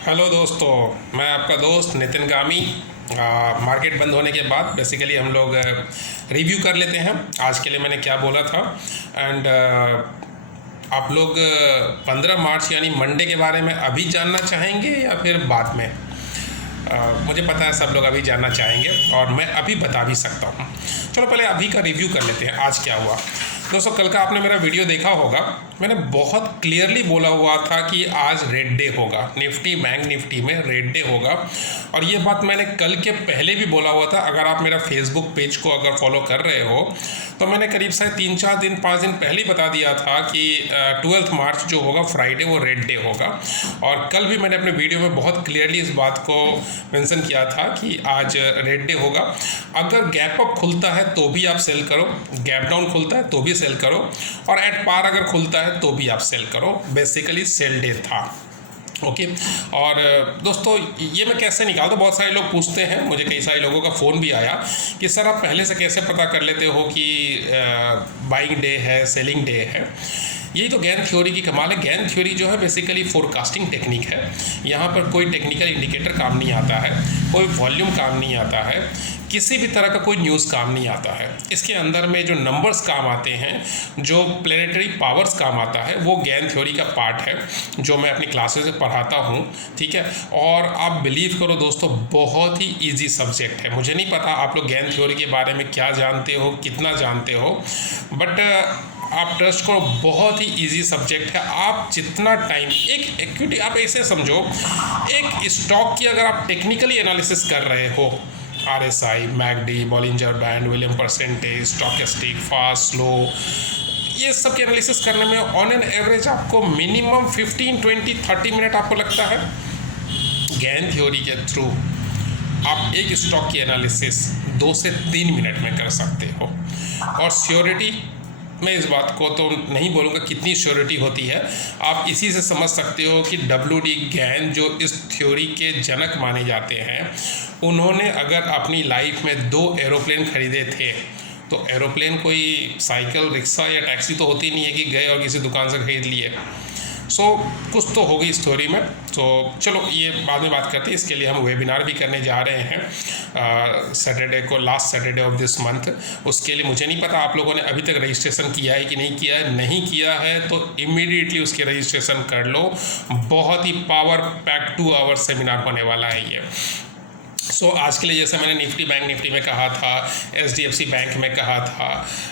Hello दोस्तों, मैं आपका दोस्त नितिन गामी। मार्केट बंद होने के बाद बेसिकली हम लोग रिव्यू कर लेते हैं आज के लिए मैंने क्या बोला था। एंड आप लोग 15 मार्च यानी मंडे के बारे में अभी जानना चाहेंगे या फिर बाद में? मुझे पता है सब लोग अभी जानना चाहेंगे और मैं अभी बता भी सकता हूँ। चलो पहले अभी का रिव्यू कर लेते हैं आज क्या हुआ। दोस्तों, कल का आपने मेरा वीडियो देखा होगा, मैंने बहुत क्लियरली बोला हुआ था कि आज रेड डे होगा, निफ्टी बैंक निफ्टी में रेड डे होगा। और ये बात मैंने कल के पहले भी बोला हुआ था। अगर आप मेरा फेसबुक पेज को अगर फॉलो कर रहे हो तो मैंने करीब से 3-4 दिन 5 दिन पहले ही बता दिया था कि 12 मार्च जो होगा फ्राइडे वो रेड डे होगा। और कल भी मैंने अपने वीडियो में बहुत क्लियरली इस बात को मेंशन किया था कि आज रेड डे होगा। अगर गैप अप खुलता है तो भी आप सेल करो, गैप डाउन खुलता है तो भी सेल करो, और एट पार अगर खुलता है तो भी आप सेल करो। बेसिकली सेल डे था। ओके। और दोस्तों, ये मैं कैसे निकालता हूँ? बहुत सारे लोग पूछते हैं मुझे, कई सारे लोगों का फ़ोन भी आया कि सर आप पहले से कैसे पता कर लेते हो कि बाइंग डे है सेलिंग डे है। यही तो गैन थ्योरी की कमाल है। गैन थ्योरी जो है बेसिकली फोरकास्टिंग टेक्निक है। यहाँ पर कोई टेक्निकल इंडिकेटर काम नहीं आता है, कोई वॉल्यूम काम नहीं आता है, किसी भी तरह का कोई न्यूज़ काम नहीं आता है। इसके अंदर में जो नंबर्स काम आते हैं, जो प्लेनेटरी पावर्स काम आता है, वो गैन थ्योरी का पार्ट है जो मैं अपनी क्लासेस में पढ़ाता हूँ। ठीक है। और आप बिलीव करो दोस्तों, बहुत ही ईजी सब्जेक्ट है। मुझे नहीं पता आप लोग गैन थ्योरी के बारे में क्या जानते हो, कितना जानते हो, बट आप ट्रस्ट करो, बहुत ही इजी सब्जेक्ट है। आप जितना टाइम एक इक्विटी, आप ऐसे समझो, एक स्टॉक की अगर आप टेक्निकली एनालिसिस कर रहे हो, RSI, McD, Bollinger band, William percentage, stochastic, fast, slow, ये सब के एनालिसिस करने में ऑन एन एवरेज आपको मिनिमम 15, 20, 30 मिनट आपको लगता है। गैन थ्योरी के थ्रू आप एक स्टॉक की एनालिसिस 2 से 3 मिनट में कर सकते हो। और श्योरिटी, मैं इस बात को तो नहीं बोलूँगा कितनी श्योरिटी होती है, आप इसी से समझ सकते हो कि WD गैन जो इस थ्योरी के जनक माने जाते हैं, उन्होंने अगर अपनी लाइफ में 2 एरोप्लेन खरीदे थे, तो एरोप्लेन कोई साइकिल, रिक्शा या टैक्सी तो होती नहीं है कि गए और किसी दुकान से खरीद लिए। सो कुछ तो होगी इस स्टोरी में। तो चलो ये बाद में बात करते हैं। इसके लिए हम वेबिनार भी करने जा रहे हैं सैटरडे को, last Saturday of this month. उसके लिए मुझे नहीं पता आप लोगों ने अभी तक रजिस्ट्रेशन किया है कि नहीं किया है। नहीं किया है तो इमीडिएटली उसके रजिस्ट्रेशन कर लो। बहुत ही पावर पैक 2 आवर सेमिनार होने वाला है ये। आज के लिए जैसे मैंने निफ्टी बैंक निफ्टी में कहा था, HDFC बैंक में कहा था,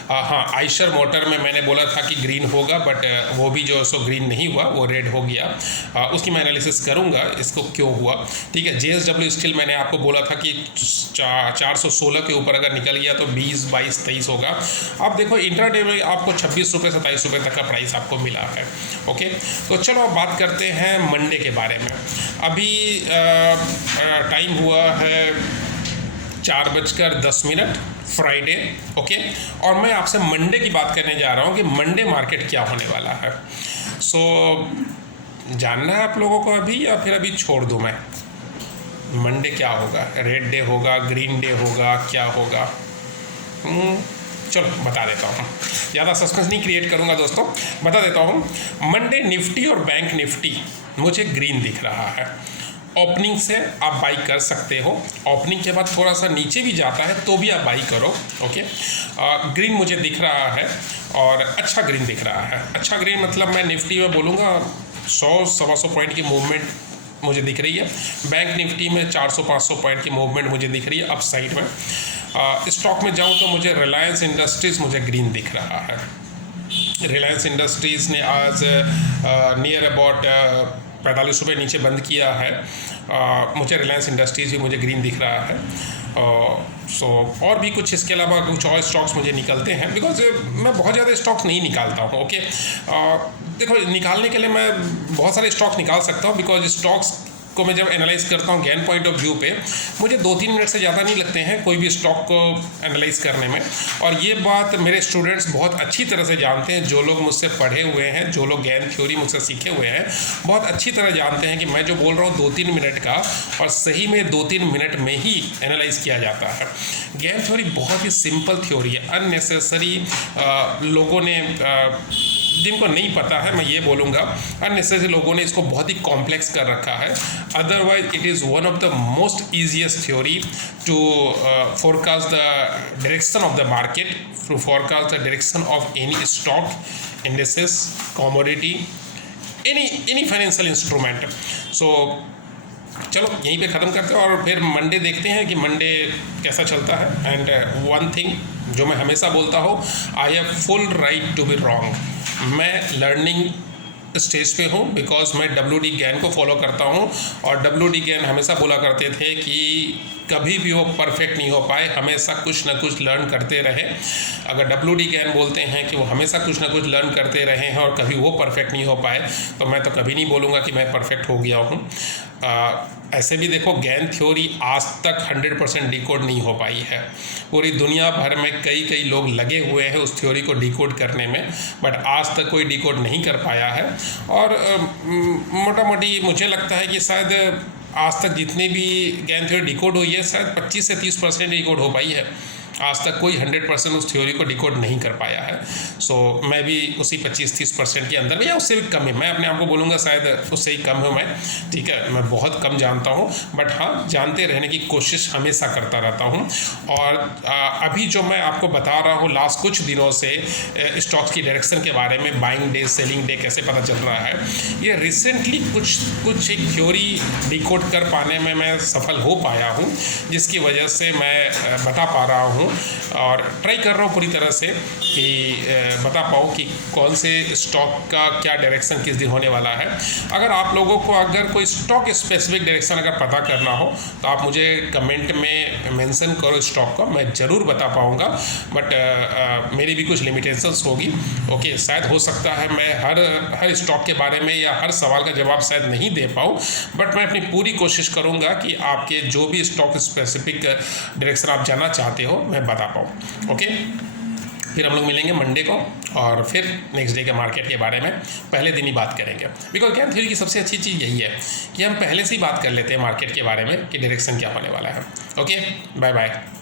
हाँ आइशर मोटर में मैंने बोला था कि ग्रीन होगा, बट वो भी जो ग्रीन नहीं हुआ, वो रेड हो गया। उसकी मैं एनालिसिस करूँगा इसको क्यों हुआ। ठीक है। JSW स्टील मैंने आपको बोला था कि 416 के ऊपर अगर निकल गया तो 20, 22, 23 होगा। अब देखो इंट्राडे में आपको 26 रुपये 27 रुपये तक का प्राइस आपको मिला है। ओके। तो चलो अब बात करते हैं मंडे के बारे में। अभी टाइम हुआ है 4:10 फ्राइडे। ओके। और मैं आपसे मंडे की बात करने जा रहा हूँ कि मंडे मार्केट क्या होने वाला है। जानना है आप लोगों को अभी या फिर अभी छोड़ दूँ मैं? मंडे क्या होगा? रेड डे होगा, ग्रीन डे होगा, क्या होगा? चलो बता देता हूँ, ज़्यादा सस्पेंस नहीं क्रिएट करूँगा दोस्तों, बता देता हूँ। मंडे निफ्टी और बैंक निफ्टी मुझे ग्रीन दिख रहा है। ओपनिंग से आप बाई कर सकते हो, ओपनिंग के बाद थोड़ा सा नीचे भी जाता है तो भी आप बाई करो। ओके। ग्रीन मुझे दिख रहा है और अच्छा ग्रीन दिख रहा है। अच्छा ग्रीन मतलब मैं निफ्टी में बोलूँगा 100-125 पॉइंट की मूवमेंट मुझे दिख रही है। बैंक निफ्टी में 400-500 पॉइंट की मूवमेंट मुझे दिख रही है अप साइड में। स्टॉक में जाऊँ तो मुझे रिलायंस इंडस्ट्रीज़ मुझे ग्रीन दिख रहा है। रिलायंस इंडस्ट्रीज़ ने आज नियर अबाउट 45 रुपये नीचे बंद किया है। मुझे रिलायंस इंडस्ट्रीज़ भी मुझे ग्रीन दिख रहा है। और भी कुछ इसके अलावा कुछ और स्टॉक्स मुझे निकलते हैं, बिकॉज मैं बहुत ज़्यादा स्टॉक्स नहीं निकालता हूँ। ओके। देखो निकालने के लिए मैं बहुत सारे स्टॉक्स निकाल सकता हूँ, बिकॉज स्टॉक्स को मैं जब एनालाइज करता हूँ गैन पॉइंट ऑफ व्यू पे, मुझे 2-3 मिनट से ज़्यादा नहीं लगते हैं कोई भी स्टॉक को एनालाइज करने में। और ये बात मेरे स्टूडेंट्स बहुत अच्छी तरह से जानते हैं, जो लोग मुझसे पढ़े हुए हैं, जो लोग गैन थ्योरी मुझसे सीखे हुए हैं, बहुत अच्छी तरह जानते हैं कि मैं जो बोल रहा हूँ 2-3 मिनट का, और सही में 2-3 मिनट में ही एनालाइज किया जाता है। गैन थ्योरी बहुत ही सिंपल थ्योरी है। अननेसेसरी लोगों ने जिनको नहीं पता है मैं ये बोलूँगा, अननेसेसरी लोगों ने इसको बहुत ही कॉम्प्लेक्स कर रखा है। Otherwise it is one of the most easiest theory to forecast the direction of the market, to forecast the direction of any stock, indices, commodity, any financial instrument. So चलो यहीं पे ख़त्म करते हैं और फिर मंडे देखते हैं कि मंडे कैसा चलता है। एंड वन थिंग जो मैं हमेशा बोलता हूँ, I have full right to be wrong. मैं लर्निंग स्टेज पे हूँ बिकॉज मैं WD गैन को फॉलो करता हूँ और WD गैन हमेशा बोला करते थे कि कभी भी वो परफेक्ट नहीं हो पाए, हमेशा कुछ ना कुछ लर्न करते रहे। अगर WD गैन बोलते हैं कि वो हमेशा कुछ ना कुछ लर्न करते रहे हैं और कभी वो परफेक्ट नहीं हो पाए, तो मैं तो कभी नहीं बोलूँगा कि मैं परफेक्ट हो गया हूँ। ऐसे भी देखो, गैन थ्योरी आज तक 100% डिकोड नहीं हो पाई है। पूरी दुनिया भर में कई लोग लगे हुए हैं उस थ्योरी को डिकोड करने में, बट आज तक कोई डिकोड नहीं कर पाया है। और मोटा मोटी मुझे लगता है कि शायद आज तक जितने भी गैन थ्योरी डिकोड हुई है, शायद 25 से 30% डिकोड हो पाई है। आज तक कोई 100% उस थ्योरी को डिकोड नहीं कर पाया है। सो मैं भी उसी 25-30% के अंदर में या उससे भी कम है, मैं अपने आप को बोलूँगा शायद उससे ही कम हूँ मैं, ठीक है। मैं बहुत कम जानता हूँ, बट हाँ, जानते रहने की कोशिश हमेशा करता रहता हूँ। और अभी जो मैं आपको बता रहा हूँ लास्ट कुछ दिनों से स्टॉक्स की डायरेक्शन के बारे में, बाइंग डे सेलिंग डे कैसे पता चल रहा है, ये रिसेंटली कुछ एक थ्योरी डिकोड कर पाने में मैं सफल हो पाया हूँ, जिसकी वजह से मैं बता पा रहा हूँ और ट्राई कर रहा हूँ पूरी तरह से कि बता पाऊँ कि कौन से स्टॉक का क्या डायरेक्शन किस दिन होने वाला है। अगर आप लोगों को अगर कोई स्टॉक स्पेसिफिक डायरेक्शन अगर पता करना हो तो आप मुझे कमेंट में मेंशन करो स्टॉक का, मैं ज़रूर बता पाऊँगा। बट मेरी भी कुछ लिमिटेशंस होगी। ओके, शायद हो सकता है मैं हर स्टॉक के बारे में या हर सवाल का जवाब शायद नहीं दे पाऊँ, बट मैं अपनी पूरी कोशिश करूँगा कि आपके जो भी स्टॉक स्पेसिफिक डायरेक्शन आप जानना चाहते हो मैं बता पाऊँ। ओके, फिर हम लोग मिलेंगे मंडे को और फिर नेक्स्ट डे के मार्केट के बारे में पहले दिन ही बात करेंगे। बिकॉज गैन थ्योरी की सबसे अच्छी चीज़ यही है कि हम पहले से ही बात कर लेते हैं मार्केट के बारे में कि डायरेक्शन क्या होने वाला है। Okay, bye bye.